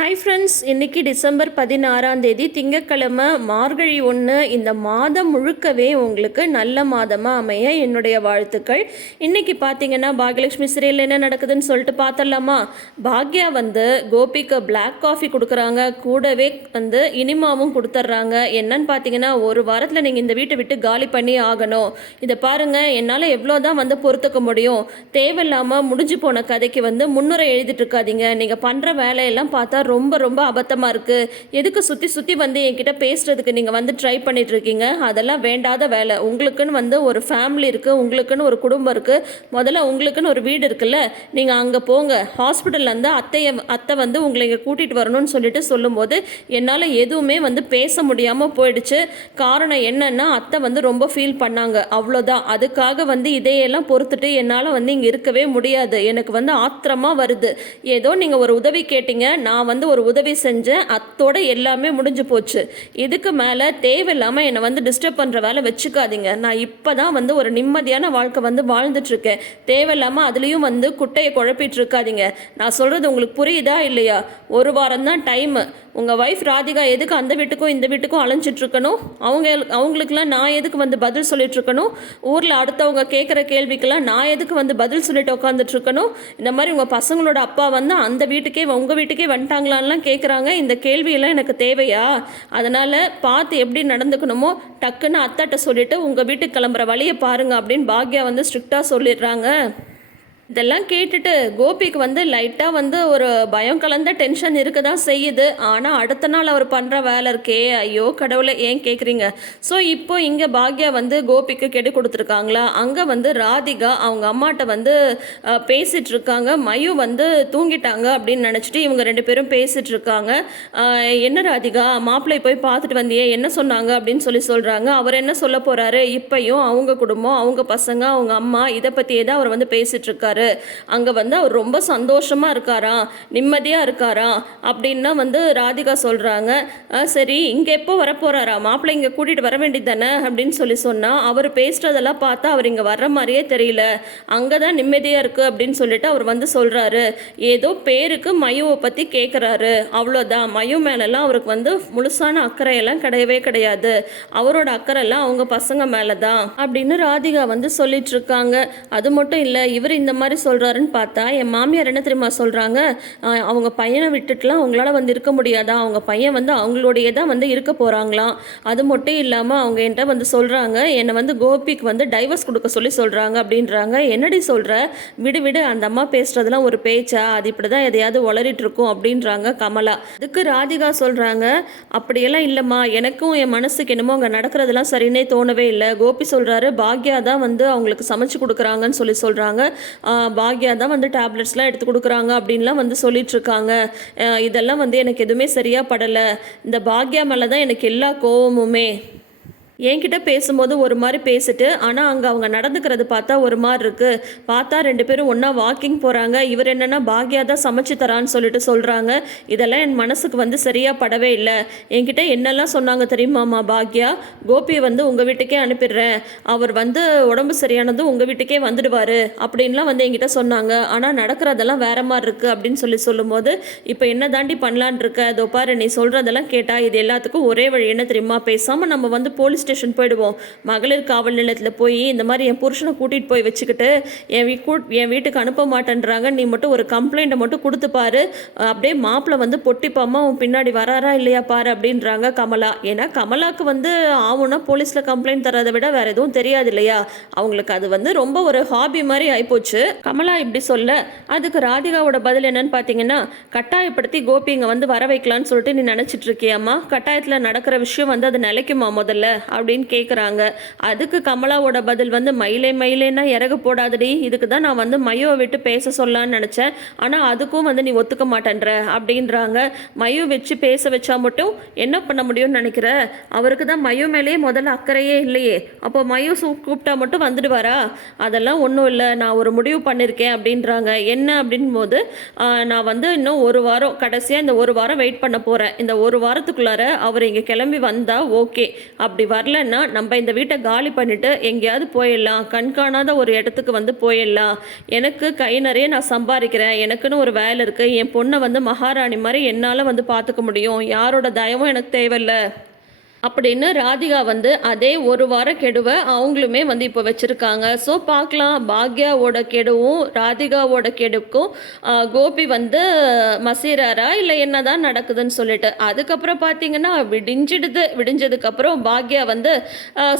Hi friends இன்றைக்கி December பதினாறாம் தேதி திங்கக்கிழமை மார்கழி ஒன்று இந்த மாதம் முழுக்கவே உங்களுக்கு நல்ல மாதமாக அமைய என்னுடைய வாழ்த்துக்கள். இன்றைக்கி பார்த்தீங்கன்னா பாக்யலட்சுமி சிறையில் என்ன நடக்குதுன்னு சொல்லிட்டு பார்த்துடலாமா பாக்யா வந்து கோபிக்கு பிளாக் காஃபி கொடுக்குறாங்க. கூடவே வந்து இனிமாவும் கொடுத்துட்றாங்க என்னன்னு பார்த்தீங்கன்னா ஒரு வாரத்தில் நீங்கள் இந்த வீட்டை விட்டு காலி பண்ணி ஆகணும். இதை பாருங்கள் என்னால் எவ்வளோ தான் வந்து பொறுத்துக்க முடியும். தேவையில்லாமல் முடிஞ்சு போன கதைக்கு வந்து முன்னுரை எழுதிட்டு இருக்காதீங்க. நீங்கள் பண்ணுற வேலையெல்லாம் பார்த்தா ரொம்ப ரொம்ப அபத்தமாக இருக்குது எதுக்கு சுற்றி சுற்றி வந்து என்கிட்ட பேசுகிறதுக்கு நீங்கள் வந்து ட்ரை பண்ணிகிட்ருக்கீங்க அதெல்லாம் வேண்டாத வேலை. உங்களுக்குன்னு வந்து ஒரு ஃபேமிலி இருக்குது உங்களுக்குன்னு ஒரு குடும்பம் இருக்குது முதல்ல உங்களுக்குன்னு ஒரு வீடு இருக்குல்ல நீங்கள் அங்கே போங்க. ஹாஸ்பிட்டல்லேருந்து அத்தையை அத்தை வந்து உங்களை இங்கே கூட்டிகிட்டு வரணும்னு சொல்லிட்டு சொல்லும்போது என்னால் எதுவுமே வந்து பேச முடியாமல் போயிடுச்சு. காரணம் என்னன்னா அத்தை வந்து ரொம்ப ஃபீல் பண்ணாங்க. அவ்வளோதான் அதுக்காக வந்து இதையெல்லாம் பொறுத்துட்டு என்னால் வந்து இங்கே இருக்கவே முடியாது. எனக்கு வந்து ஆத்திரமாக வருது. ஏதோ நீங்கள் ஒரு உதவி கேட்டீங்க நான் வந்து ஒரு உதவி செஞ்சேன். அத்தோட எல்லாமே முடிஞ்சு போச்சு. இதுக்கு மேலே தேவையில்லாமல் என்னை வந்து டிஸ்டர்ப் பண்ணுற வேலை வச்சுக்காதீங்க. நான் இப்போ தான் வந்து ஒரு நிம்மதியான வாழ்க்கை வந்து வாழ்ந்துட்டுருக்கேன். தேவையில்லாமல் அதுலேயும் வந்து குட்டையை குழப்பிட்டு இருக்காதீங்க. நான் சொல்கிறது உங்களுக்கு புரியுதா இல்லையா? ஒரு வாரம் தான் டைமு உங்கள் ஒய்ஃப் ராதிகா எதுக்கு அந்த வீட்டுக்கும் இந்த வீட்டுக்கும் அலைஞ்சிட்டு இருக்கணும்? அவங்க அவங்களுக்குலாம் நான் எதுக்கு வந்து பதில் சொல்லிட்டு இருக்கணும்? ஊரில் அடுத்தவங்க கேட்குற கேள்விக்கெல்லாம் நான் எதுக்கு வந்து பதில் சொல்லிட்டு உட்காந்துட்ருக்கணும் இந்த மாதிரி உங்கள் பசங்களோட அப்பா வந்து அந்த வீட்டுக்கே உங்கள் வீட்டுக்கே வந்துட்டாங்களான்லாம் கேட்குறாங்க. இந்த கேள்வியெல்லாம் எனக்கு தேவையா? அதனால் பார்த்து எப்படி நடந்துக்கணுமோ டக்குன்னு அத்தாட்ட சொல்லிவிட்டு உங்கள் வீட்டுக்கு கிளம்புற வழியை பாருங்க அப்படின்னு பாக்யா வந்து ஸ்ட்ரிக்டாக சொல்லிடுறாங்க. இதெல்லாம் கேட்டுட்டு கோபிக்கு வந்து லைட்டாக வந்து ஒரு பயம் கலந்த டென்ஷன் இருக்க தான் செய்யுது. ஆனால் அடுத்த நாள் அவர் பண்ணுற வேலை இருக்கே ஐயோ கடவுளை ஏன் கேட்குறீங்க ஸோ இப்போ இங்கே பாக்யா வந்து கோபிக்கு கெடு கொடுத்துருக்காங்களா? அங்கே வந்து ராதிகா அவங்க அம்மாட்ட வந்து பேசிகிட்டு இருக்காங்க மயு வந்து தூங்கிட்டாங்க அப்படின்னு நினச்சிட்டு இவங்க ரெண்டு பேரும் பேசிகிட்டு இருக்காங்க என்ன ராதிகா மாப்பிள்ளை போய் பார்த்துட்டு வந்தியே என்ன சொன்னாங்க அப்படின்னு சொல்லி சொல்கிறாங்க அவர் என்ன சொல்ல போகிறாரு இப்பையும் அவங்க குடும்பம் அவங்க பசங்க அவங்க அம்மா இதை பற்றியே தான் அவர் வந்து பேசிகிட்டு இருக்காரு அங்கே வந்து அவர் ரொம்ப சந்தோஷமாக இருக்காராம் நிம்மதியாக இருக்காராம் அப்படின்னா வந்து ராதிகா சொல்கிறாங்க சரி இங்கே எப்போ வரப்போகிறாரா மாப்பிள்ளை இங்கே கூட்டிகிட்டு வர வேண்டியது தானே? அப்படின்னு சொல்லி சொன்னால் அவர் பேசுகிறதெல்லாம் பார்த்தா அவர் இங்கே வர்ற மாதிரியே தெரியல. அங்கே தான் நிம்மதியாக இருக்குது அப்படின்னு சொல்லிட்டு அவர் வந்து சொல்கிறாரு ஏதோ பேருக்கு மயுவை பற்றி கேட்குறாரு அவ்வளோதான் மயு மேலெல்லாம் அவருக்கு வந்து முழுசான அக்கறையெல்லாம் கிடையவே கிடையாது. அவரோட அக்கறையெல்லாம் அவங்க பசங்க மேலே தான் அப்படின்னு ராதிகா வந்து சொல்லிட்டு இருக்காங்க. அது மட்டும் இல்லை இவர் இந்த மாதிரி சொல்கிறாருன்னு பார்த்தா என் மாமியார் என்ன தெரியுமா சொல்கிறாங்க அவங்க பையனை விட்டுட்டுலாம் அவங்களால வந்து இருக்க முடியாதா? அவங்க பையன் வந்து அவங்களோடையே தான் வந்து இருக்க போகிறாங்களாம் அது மட்டும் இல்லாமல் அவங்க என்கிட்ட வந்து சொல்கிறாங்க என்னை வந்து கோபிக்கு வந்து டைவர்ஸ் கொடுக்க சொல்லி சொல்கிறாங்க அப்படின்றாங்க. என்னடி சொல்கிற விடு விடு அந்த அம்மா பேசுகிறதுலாம் ஒரு பேச்சா? அது இப்படி தான் எதையாவது வளரிட்டு இருக்கும் அப்படின்றாங்க கமலா. அதுக்கு ராதிகா சொல்கிறாங்க அப்படியெல்லாம் இல்லைம்மா. எனக்கும் என் மனசுக்கு என்னமோ அங்கே நடக்கிறதெல்லாம் சரின்னே தோணவே இல்லை. கோபி சொல்கிறாரு பாக்யா தான் வந்து அவங்களுக்கு சமைச்சு கொடுக்குறாங்கன்னு சொல்லி சொல்கிறாங்க பாக்யா தான் வந்து டேப்லெட்ஸ்லாம் எடுத்து கொடுக்குறாங்க அப்படின்லாம் வந்து சொல்லிட்டு இருக்காங்க இதெல்லாம் வந்து எனக்கு எதுவுமே சரியாக படலை. இந்த பாக்யா மேலே தான் எனக்கு எல்லா கோவமுமே. என்கிட்ட பேசும்போது ஒரு மாதிரி பேசிட்டு ஆனால் அங்கே அவங்க நடந்துக்கிறது பார்த்தா ஒரு மாதிரி இருக்குது பார்த்தா ரெண்டு பேரும் ஒன்றா வாக்கிங் போகிறாங்க இவர் என்னென்னா பாக்யா தான் சமைச்சு தரான்னு சொல்லிட்டு சொல்கிறாங்க இதெல்லாம் என் மனசுக்கு வந்து சரியாக படவே இல்லை. என்கிட்ட என்னெல்லாம் சொன்னாங்க தெரியுமாம்மா பாக்யா? கோபியை வந்து உங்கள் வீட்டுக்கே அனுப்பிடுறேன். அவர் வந்து உடம்பு சரியானதும் உங்கள் வீட்டுக்கே வந்துடுவார் அப்படின்லாம் வந்து என்கிட்ட சொன்னாங்க. ஆனால் நடக்கிறதெல்லாம் வேற மாதிரி இருக்குது அப்படின்னு சொல்லி சொல்லும்போது இப்போ என்ன தாண்டி பண்ணலான் இருக்க? அதோ பாரு நீ சொல்கிறதெல்லாம் கேட்டால் இது எல்லாத்துக்கும் ஒரே வழி என்ன தெரியுமா? பேசாமல் நம்ம வந்து போலீஸ் ஸ்டேஷன் போயிடுவோம். மகளிர் காவல் நிலையத்தில் போய் இந்த மாதிரி என் புருஷனை கூட்டிகிட்டு போய் வச்சுக்கிட்டு என் வீ கூட் என் வீட்டுக்கு அனுப்ப மாட்டேன்றாங்க. நீ மட்டும் ஒரு கம்ப்ளைண்ட்டை மட்டும் கொடுத்து பாரு. அப்படியே மாப்பிள்ளை வந்து பொட்டிப்பாமா உன் பின்னாடி வராரா இல்லையா பாரு அப்படின்றாங்க கமலா. ஏன்னா கமலாக்கு வந்து ஆகும்னா போலீஸில் கம்ப்ளைண்ட் தரதை விட வேற எதுவும் தெரியாது இல்லையா? அவங்களுக்கு அது வந்து ரொம்ப ஒரு ஹாபி மாதிரி ஆயிப்போச்சு. கமலா இப்படி சொல்ல அதுக்கு ராதிகாவோட பதில் என்னன்னு பார்த்தீங்கன்னா கட்டாயப்படுத்தி கோபி இங்கே வந்து வர வைக்கலான்னு சொல்லிட்டு நீ நினச்சிட்டு இருக்கியாம்மா? கட்டாயத்தில் நடக்கிற விஷயம் வந்து அது நிலைக்குமா முதல்ல? அப்படின்னு கேட்குறாங்க அதுக்கு கமலாவோட பதில் வந்து மயிலே மயிலேன்னா இறகு போடாதடி. இதுக்கு தான் நான் வந்து மயோவை விட்டு பேச சொல்லலான்னு நினச்சேன். ஆனால் அதுக்கும் வந்து நீ ஒத்துக்க மாட்டேன்ற அப்படின்றாங்க. மயோ வச்சு பேச வச்சா மட்டும் என்ன பண்ண முடியும்னு நினைக்கிற? அவருக்கு தான் மயோ மேலேயே முதல்ல அக்கறையே இல்லையே. அப்போ மயோ சூ கூப்பிட்டா மட்டும் வந்துடுவாரா? அதெல்லாம் ஒன்றும் இல்லை. நான் ஒரு முடிவு பண்ணியிருக்கேன் அப்படின்றாங்க. என்ன? அப்படின் போது நான் வந்து இன்னும் ஒரு வாரம் கடைசியாக இந்த ஒரு வாரம் வெயிட் பண்ண போகிறேன் இந்த ஒரு வாரத்துக்குள்ளார அவர் இங்கே கிளம்பி வந்தால் ஓகே. அப்படி வரலன்னா நம்ம இந்த வீட்டை காலி பண்ணிட்டு எங்கேயாவது போயிடலாம். கண்காணாத ஒரு இடத்துக்கு வந்து போயிடலாம். எனக்கு கை நிறைய நான் சம்பாதிக்கிறேன். எனக்குன்னு ஒரு வேலை இருக்குது என் பொண்ணை வந்து மகாராணி மாதிரி என்னால் வந்து பார்த்துக்க முடியும். யாரோட தயவும் எனக்கு தேவையில்ல. அப்படின்னு ராதிகா வந்து அதே ஒரு வார கெடுவை அவங்களுமே வந்து இப்போ வச்சுருக்காங்க. ஸோ பார்க்கலாம். பாக்யாவோட கெடுவும் ராதிகாவோட கெடுக்கும் கோபி வந்து மசீராரா இல்லை என்னதான் நடக்குதுன்னு சொல்லிட்டு. அதுக்கப்புறம் பார்த்தீங்கன்னா விடிஞ்சிடுது. விடிஞ்சதுக்கப்புறம் பாக்யா வந்து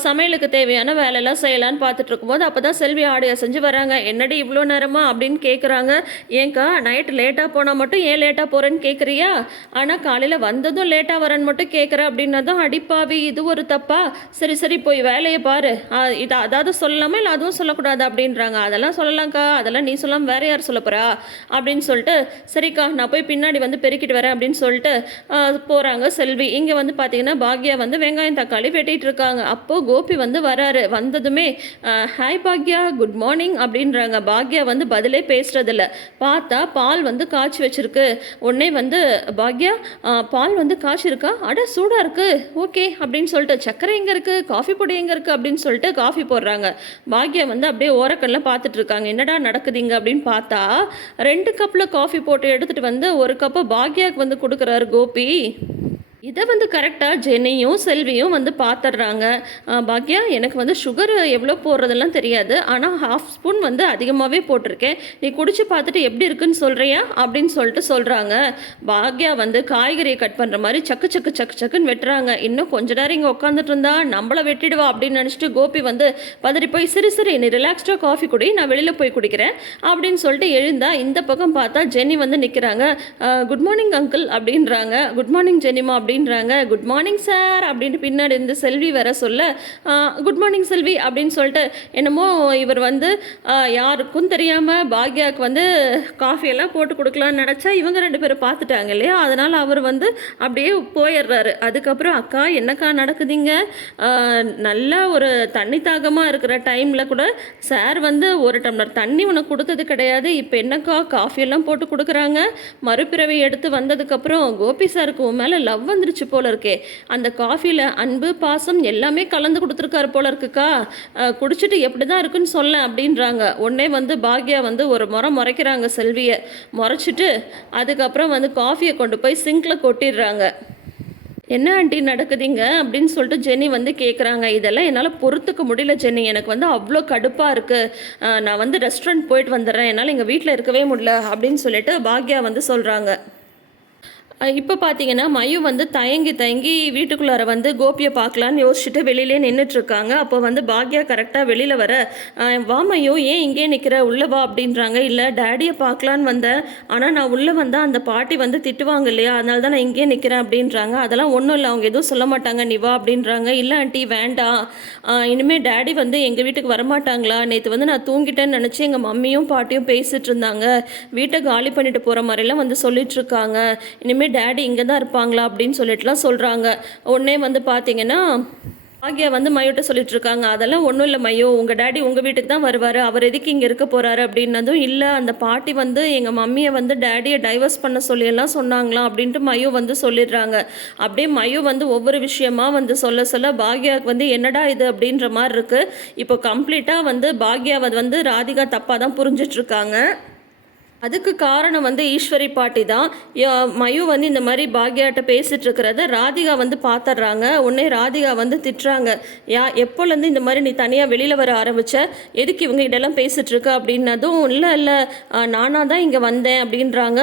சமையலுக்கு தேவையான வேலையெல்லாம் செய்யலான்னு பார்த்துட்டு இருக்கும்போது அப்போ தான் செல்வி ஆடியா செஞ்சு வராங்க. என்னடி இவ்வளோ நேரமா அப்படின்னு கேட்குறாங்க ஏன்க்கா நைட்டு லேட்டாக போனால் மட்டும் ஏன் லேட்டாக போகிறேன்னு கேட்குறியா ஆனால் காலையில் வந்ததும் லேட்டாக வரேன்னு மட்டும் கேட்குற அப்படின்னதும் அடிப்பாவி இது ஒரு தப்பா? சரி சரி போய் வேலையை பாரு. இது அதாவது சொல்லலாமா இல்லை அதுவும் சொல்லக்கூடாது அப்படின்றாங்க. அதெல்லாம் சொல்லலாம்க்கா. அதெல்லாம் நீ சொல்லாமல் வேற யார் சொல்ல போறா? அப்படின்னு சொல்லிட்டு சரிக்கா நான் போய் பின்னாடி வந்து பெருக்கிட்டு வரேன் அப்படின்னு சொல்லிட்டு போகிறாங்க செல்வி. இங்கே வந்து பார்த்தீங்கன்னா பாக்யா வந்து வெங்காயம் தக்காளி வெட்டிகிட்டு இருக்காங்க. அப்போது கோபி வந்து வராரு. வந்ததுமே ஹாய் பாக்யா. குட் மார்னிங் அப்படின்றாங்க. பாக்யா வந்து பதிலே பேசுறதில்ல. பார்த்தா பால் வந்து காய்ச்சி வச்சிருக்கு. உடனே வந்து பாக்யா பால் வந்து காய்ச்சிருக்கா? அட சூடாக இருக்குது ஓகே அப்படின்னு சொல்லிட்டு சர்க்கரை எங்கே இருக்கு? காஃபி பொடி எங்கே இருக்கு? அப்படின்னு சொல்லிட்டு காஃபி போடுறாங்க. பாக்யா வந்து அப்படியே ஓரக்கல்ல பார்த்துட்டு இருக்காங்க. என்னடா நடக்குதுங்க அப்படின்னு பார்த்தா ரெண்டு கப்பில் காஃபி போட்டு எடுத்துட்டு வந்து ஒரு கப்பை பாக்யாவுக்கு வந்து கொடுக்குறாரு கோபி. இதை வந்து கரெக்டாக ஜெனியும் செல்வியும் வந்து பார்த்துட்றாங்க பாக்யா எனக்கு வந்து சுகர் எவ்வளோ போடுறதெல்லாம் தெரியாது. ஆனால் ஹாஃப் ஸ்பூன் வந்து அதிகமாகவே போட்டிருக்கேன். நீ குடிச்சு பார்த்துட்டு எப்படி இருக்குன்னு சொல்கிறியா அப்படின்னு சொல்லிட்டு சொல்கிறாங்க பாக்யா வந்து காய்கறியை கட் பண்ணுற மாதிரி சக்கு சக்கு சக்கு சக்குன்னு வெட்டுறாங்க. இன்னும் கொஞ்ச நேரம் இங்கே உட்காந்துட்டு இருந்தா நம்மளை வெட்டிடுவா அப்படின்னு நினச்சிட்டு கோபி வந்து பதறி போய் சரி சரி நீ ரிலாக்ஸ்டாக காஃபி குடி நான் வெளியில் போய் குடிக்கிறேன். அப்படின்னு சொல்லிட்டு எழுந்தா இந்த பக்கம் பார்த்தா ஜெனி வந்து நிற்கிறாங்க குட் மார்னிங் அங்கிள் அப்படின்றாங்க. குட் மார்னிங் ஜெனிமா அப்படின்றாங்க. குட் மார்னிங் சார் அப்படின்ட்டு பின்னாடி இருந்து செல்வி வர சொல்ல குட் மார்னிங் செல்வி. அப்படின்னு சொல்லிட்டு என்னமோ இவர் வந்து யாருக்கும் தெரியாமல் பாக்யாவுக்கு வந்து காஃபியெல்லாம் போட்டு கொடுக்கலான்னு நினச்சா இவங்க ரெண்டு பேரும் பார்த்துட்டாங்க இல்லையா? அதனால் அவர் வந்து அப்படியே போயிடுறாரு. அதுக்கப்புறம் அக்கா என்னக்கா நடக்குதுங்க? நல்ல நல்லா ஒரு தண்ணி தாகமாக இருக்கிற டைமில் கூட சார் வந்து ஒரு டம்ளர் தண்ணி உனக்கு கொடுத்தது கிடையாது. இப்போ என்னக்கா காஃபி எல்லாம் போட்டு கொடுக்குறாங்க? மறுபிறவி எடுத்து வந்ததுக்கப்புறம் கோபி சாருக்கு உன் மேலே லவ் வந்துருச்சு போல இருக்கே. அந்த காஃபியில் அன்பு பாசம் எல்லாமே கலந்து கொடுத்துருக்காரு போல இருக்குக்கா. குடிச்சிட்டு எப்படி தான் இருக்குன்னு சொல்ல அப்படின்றாங்க. உடனே வந்து பாக்யா வந்து ஒரு முறை முறைக்கிறாங்க செல்வியை. முறைச்சிட்டு அதுக்கப்புறம் வந்து காஃபியை கொண்டு போய் சிங்கில் கொட்டிடுறாங்க. என்ன ஆண்டி நடக்குதுங்க? அப்படின்னு சொல்லிட்டு ஜெனி வந்து கேட்குறாங்க இதெல்லாம் என்னால் பொறுத்துக்க முடியல ஜெனி எனக்கு வந்து அவ்வளோ கடுப்பாக இருக்குது நான் வந்து ரெஸ்டாரண்ட் போயிட்டு வந்துடுறேன். என்னால் எங்கள் வீட்டில் இருக்கவே முடியல அப்படின்னு சொல்லிட்டு பாக்யா வந்து சொல்கிறாங்க இப்போ பார்த்தீங்கன்னா மயு வந்து தயங்கி தயங்கி வீட்டுக்குள்ளார வந்து கோபியை பார்க்கலான்னு யோசிச்சுட்டு வெளியிலே நின்றுட்டுருக்காங்க அப்போ வந்து பாக்யா கரெக்டாக வெளியில் வர வா மயு ஏன் இங்கே நிற்கிற உள்ளே வா அப்படின்றாங்க. இல்லை டேடியை பார்க்கலான்னு வந்தேன். ஆனால் நான் உள்ளே வந்தால் அந்த பாட்டி வந்து திட்டுவாங்க இல்லையா? அதனால தான் நான் இங்கே நிற்கிறேன் அப்படின்றாங்க. அதெல்லாம் ஒன்றும் இல்லை. அவங்க எதுவும் சொல்ல மாட்டாங்க. நீ வா அப்படின்றாங்க. இல்லை ஆண்டி வேண்டாம் இனிமேல் இனிமே டேடி வந்து எங்கள் வீட்டுக்கு வரமாட்டாங்களா? நேற்று வந்து நான் தூங்கிட்டேன்னு நினச்சி எங்கள் மம்மியும் பாட்டியும் பேசிகிட்டு இருந்தாங்க. வீட்டை காலி பண்ணிட்டு போகிற மாதிரிலாம் வந்து சொல்லிட்டு இருக்காங்க இனிமேல் டேடி இங்கே தான் இருப்பாங்களா? அப்படின்னு சொல்லிட்டுலாம் சொல்கிறாங்க உடனே வந்து பார்த்தீங்கன்னா ஆகியா வந்து மையோட்ட சொல்லிட்டு இருக்காங்க. அதெல்லாம் ஒன்றும் இல்லை மையோ. உங்கள் டேடி உங்கள் வீட்டுக்கு தான் வருவார். அவர் எதுக்கு இங்கே இருக்க போகிறாரு அப்படின்னதும் இல்லை அந்த பாட்டி வந்து எங்கள் மம்மியை வந்து டேடியை டைவர்ஸ் பண்ண சொல்லியெல்லாம் சொன்னாங்களாம் அப்படின்ட்டு மையோ வந்து சொல்லிடுறாங்க. அப்படியே மையோ வந்து ஒவ்வொரு விஷயமா வந்து சொல்ல சொல்ல பாக்யாவுக்கு வந்து என்னடா இது? அப்படின்ற மாதிரி இருக்குது இப்போ கம்ப்ளீட்டாக வந்து பாக்யாவை வந்து ராதிகா தப்பாக தான் புரிஞ்சிட்ருக்காங்க அதுக்கு காரணம் வந்து ஈஸ்வரி பாட்டி தான். மயு வந்து இந்த மாதிரி பாக்யாட்ட பேசிட்டு இருக்கிறத ராதிகா வந்து பார்த்துட்றாங்க உடனே ராதிகா வந்து திட்டுறாங்க யா எப்போலேருந்து இந்த மாதிரி நீ தனியாக வெளியில் வர ஆரம்பித்த எதுக்கு இவங்க இதெல்லாம் பேசிட்டு இருக்க அப்படின்னதும் இல்லை இல்லை நானாக தான் இங்கே வந்தேன் அப்படின்றாங்க.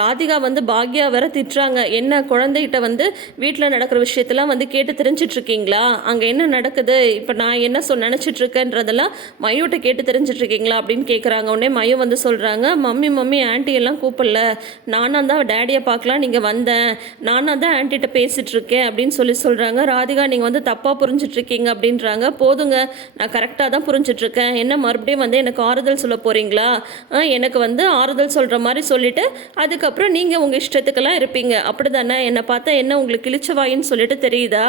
ராதிகா வந்து பாக்யா வர திட்டுறாங்க என்ன குழந்தைகிட்ட வந்து வீட்டில் நடக்கிற விஷயத்தெல்லாம் வந்து கேட்டு தெரிஞ்சிட்டு இருக்கீங்களா அங்கே என்ன நடக்குது? இப்போ நான் என்ன சொல் நினச்சிட்டு இருக்கேன்றதெல்லாம் மயுட்ட கேட்டு தெரிஞ்சிட்ருக்கீங்களா அப்படின்னு கேட்குறாங்க உடனே மயு வந்து சொல்கிறாங்க மம்மி மம்மி ஆன்ட்டி எல்லாம் கூப்பிடல. நானாக தான் டேடியை பார்க்கலாம் நீங்கள் வந்தேன். நானாக தான் ஆண்டிகிட்ட பேசிகிட்ருக்கேன் அப்படின்னு சொல்லி சொல்கிறாங்க ராதிகா நீங்கள் வந்து தப்பாக புரிஞ்சிட்ருக்கீங்க அப்படின்றாங்க. போதுங்க நான் கரெக்டாக தான் புரிஞ்சிட்ருக்கேன் என்ன மறுபடியும் வந்து எனக்கு ஆறுதல் சொல்ல போகிறீங்களா எனக்கு வந்து ஆறுதல் சொல்கிற மாதிரி சொல்லிவிட்டு அதுக்கப்புறம் நீங்கள் உங்கள் இஷ்டத்துக்கெல்லாம் இருப்பீங்க. அப்படி தானே என்னை பார்த்தா என்ன உங்களுக்கு கிழிச்சவாயின்னு சொல்லிட்டு தெரியுதா?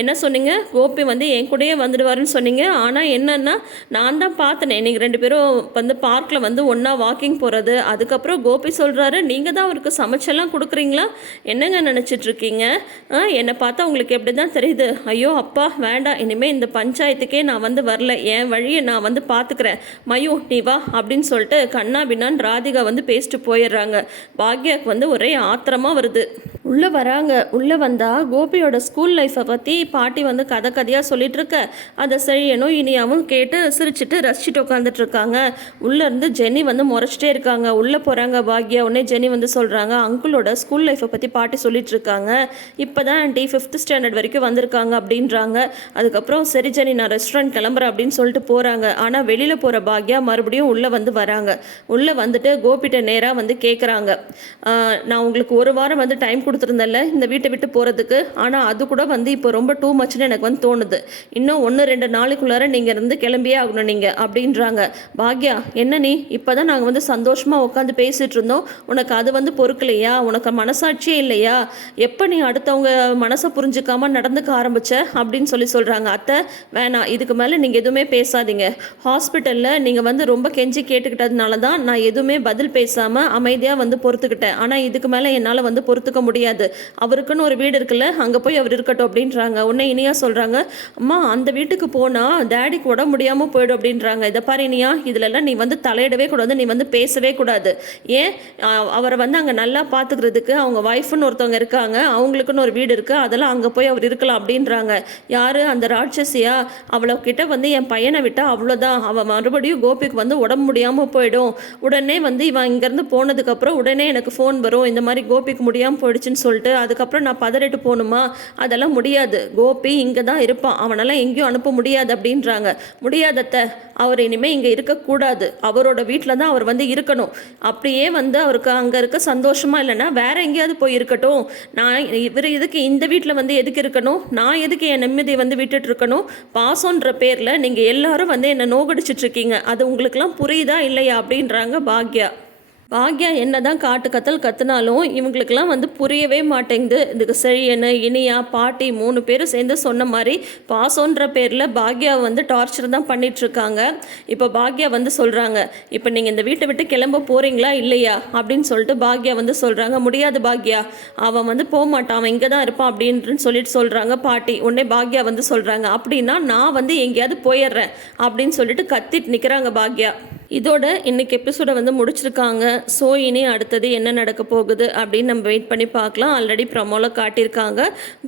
என்ன சொன்னீங்க? கோபி வந்து என் கூடயே வந்துடுவாருன்னு சொன்னீங்க. ஆனால் என்னன்னா நான் தான் பார்த்தனே. நீங்கள் ரெண்டு பேரும் வந்து பார்க்கில் வந்து ஒன்றா வாக்கிங் போகிறது அதுக்கப்புறம் கோபி சொல்கிறாரு நீங்கள் தான் அவருக்கு சமைச்செல்லாம் கொடுக்குறீங்களா? என்னங்க நினச்சிட்டு இருக்கீங்க ஆ, என்னை பார்த்தா உங்களுக்கு எப்படி தான் தெரியுது? ஐயோ அப்பா வேண்டாம். இனிமேல் இந்த பஞ்சாயத்துக்கே நான் வந்து வரல. என் வழியை நான் வந்து பார்த்துக்கிறேன் மயு நீ வா அப்படின்னு சொல்லிட்டு கண்ணா பின்னான்னு ராதிகா வந்து பேசிட்டு போயிடுறாங்க. பாக்யாக்கு வந்து ஒரே ஆத்திரமாக வருது. உள்ளே வராங்க. உள்ளே வந்தால் கோபியோட ஸ்கூல் லைஃப்பை பற்றி பாட்டி வந்து கதை கதையாக சொல்லிகிட்ருக்க அதை செய்யணும் இனியாவும் கேட்டு சிரிச்சிட்டு ரசிச்சுட்டு உட்காந்துட்டு இருக்காங்க உள்ளேருந்து ஜெனி வந்து முறைச்சிட்டே இருக்காங்க. உள்ளே போகிறாங்க பாக்யா. உடனே ஜெனி வந்து சொல்கிறாங்க அங்குளோட ஸ்கூல் லைஃப்பை பற்றி பாட்டி சொல்லிகிட்ருக்காங்க இப்போ தான் ஆண்டி ஃபிஃப்த் ஸ்டாண்டர்ட் வரைக்கும் வந்திருக்காங்க அப்படின்றாங்க. அதுக்கப்புறம் சரி ஜெனி நான் ரெஸ்டாரண்ட் கிளம்புறேன் அப்படின்னு சொல்லிட்டு போகிறாங்க ஆனால் வெளியில் போகிற பாக்யா மறுபடியும் உள்ளே வந்து வராங்க. உள்ளே வந்துட்டு கோபிட்ட நேராக வந்து கேட்குறாங்க நான் உங்களுக்கு ஒரு வாரம் வந்து டைம் கொடுத்துருந்தேன்ல இந்த வீட்டை விட்டு போகிறதுக்கு ஆனால் அது கூட வந்து இப்போ ரொம்ப டூ மச்னு எனக்கு வந்து தோணுது. இன்னும் ஒன்று ரெண்டு நாளைக்குள்ளார நீங்கள் இருந்து கிளம்பியே ஆகணும் நீங்கள் அப்படின்றாங்க. பாக்யா என்ன நீ? இப்போ தான் நாங்கள் வந்து சந்தோஷமாக உட்காந்து பேசிகிட்டு இருந்தோம். உனக்கு அது வந்து பொறுக்கலையா? உனக்கு மனசாட்சியே இல்லையா? எப்போ நீ அடுத்தவங்க மனசை புரிஞ்சுக்காம நடந்துக்க ஆரம்பிச்ச? அப்படின்னு சொல்லி சொல்கிறாங்க அத்தை வேணாம். இதுக்கு மேலே நீங்கள் எதுவுமே பேசாதீங்க. ஹாஸ்பிட்டலில் நீங்கள் வந்து ரொம்ப கெஞ்சி கேட்டுக்கிட்டதுனால தான் நான் எதுவுமே பதில் பேசாமல் அமைதியாக வந்து பொறுத்துக்கிட்டேன். ஆனால் இதுக்கு மேலே என்னால் வந்து பொறுத்துக்க முடியாது. அவருக்குன்னு ஒரு வீடு இருக்குல்ல அங்கே போய் அவர் இருக்கட்டும் அப்படின்றாங்க. உன்னை இனியாக சொல்கிறாங்க அம்மா அந்த வீட்டுக்கு போனால் டேடிக்கு உடம்பு முடியாமல் போயிடும் அப்படின்றாங்க. இதை பாரு இனியா இதுலலாம் நீ வந்து தலையிடவே கூடாது. நீ வந்து பேசவே கூடாது. ஏன்? அவரை வந்து அங்கே நல்லா பார்த்துக்கிறதுக்கு அவங்க ஒய்ஃப்னு ஒருத்தவங்க இருக்காங்க. அவங்களுக்குன்னு ஒரு வீடு இருக்குது அதெல்லாம் அங்கே போய் அவர் இருக்கலாம் அப்படின்றாங்க. யார்? அந்த ராட்சசியா? அவளை கிட்ட வந்து என் பையனை விட்டால் அவ்வளோதான் அவன் மறுபடியும் கோபிக்கு வந்து உடம்பு முடியாமல் போயிடும். உடனே வந்து இவன் இங்கேருந்து போனதுக்கப்புறம் உடனே எனக்கு ஃபோன் வரும். இந்த மாதிரி கோபிக்கு முடியாமல் போயிடுச்சுன்னு சொல்லிட்டு அதுக்கப்புறம் நான் பதறிட்டு போகணுமா? அதெல்லாம் முடியாது. கோபி இங்கே தான் இருப்பான். அவனெல்லாம் எங்கேயும் அனுப்ப முடியாது அப்படின்றாங்க. முடியாதத்த. அவர் இனிமேல் இங்கே இருக்கக்கூடாது. அவரோட வீட்டில் தான் அவர் வந்து இருக்கணும். அப்படியே வந்து அவருக்கு அங்கே இருக்க சந்தோஷமாக இல்லைன்னா வேறு எங்கேயாவது போய் இருக்கட்டும் நான் இவர் இதுக்கு இந்த வீட்டில் வந்து எதுக்கு இருக்கணும்? நான் எதுக்கு என் நிம்மதியை வந்து விட்டுட்டு இருக்கணும்? பாசோன்ற பேரில் நீங்கள் எல்லாரும் வந்து என்னை நோகடிச்சிட்ருக்கீங்க அது உங்களுக்குலாம் புரியுதா இல்லையா? அப்படின்றாங்க பாக்யா. பாக்யா என்னதான் காட்டு கத்தல் கத்துனாலும் இவங்களுக்கெல்லாம் வந்து புரியவே மாட்டேங்குது. இதுக்கு செழியனு இனியா பாட்டி மூணு பேரும் சேர்ந்து சொன்ன மாதிரி பாசோன்ற பேரில் பாக்யா வந்து டார்ச்சர் தான் பண்ணிகிட்ருக்காங்க இப்போ பாக்யா வந்து சொல்கிறாங்க இப்போ நீங்கள் இந்த வீட்டை விட்டு கிளம்ப போகிறீங்களா இல்லையா? அப்படின்னு சொல்லிட்டு பாக்யா வந்து சொல்கிறாங்க முடியாது பாக்யா. அவன் வந்து போக மாட்டான். அவன் இங்கே தான் இருப்பான் அப்படின்னு சொல்லிட்டு சொல்கிறாங்க பாட்டி. உடனே பாக்யா வந்து சொல்கிறாங்க அப்படின்னா நான் வந்து எங்கேயாவது போயிடுறேன் அப்படின்னு சொல்லிட்டு கத்திட்டு நிற்கிறாங்க பாக்யா. இதோட இன்னைக்கு எபிசோடை வந்து முடிச்சிருக்காங்க. ஸோ இனி அடுத்தது என்ன நடக்க போகுது அப்படின்னு நம்ம வெயிட் பண்ணி பார்க்கலாம். ஆல்ரெடி ப்ரமோவில் காட்டியிருக்காங்க.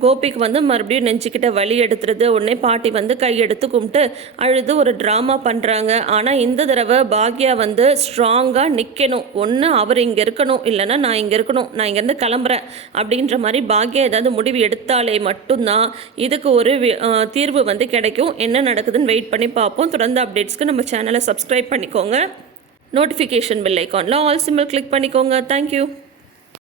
கோபிக்கு வந்து மறுபடியும் நெஞ்சுக்கிட்ட வலி எடுத்துருது. உடனே பாட்டி வந்து கையெடுத்து கும்பிட்டு அழுது ஒரு ட்ராமா பண்ணுறாங்க ஆனால் இந்த தடவை பாக்யா வந்து ஸ்ட்ராங்காக நிற்கணும் ஒன்று அவர் இங்கே இருக்கணும். இல்லைன்னா நான் இங்கே இருக்கணும். நான் இங்கேருந்து கிளம்புறேன் அப்படின்ற மாதிரி பாக்யா ஏதாவது முடிவு எடுத்தாலே மட்டும்தான் இதுக்கு ஒரு தீர்வு வந்து கிடைக்கும். என்ன நடக்குதுன்னு வெயிட் பண்ணி பார்ப்போம். தொடர்ந்து அப்டேட்ஸ்க்கு நம்ம சேனலை சப்ஸ்கிரைப் பண்ணிக்கோங்க. நோட்டிஃபிகேஷன் பெல் ஐக்கானில் ஆல் சிம்பிள் கிளிக் பண்ணிக்கோங்க. Thank you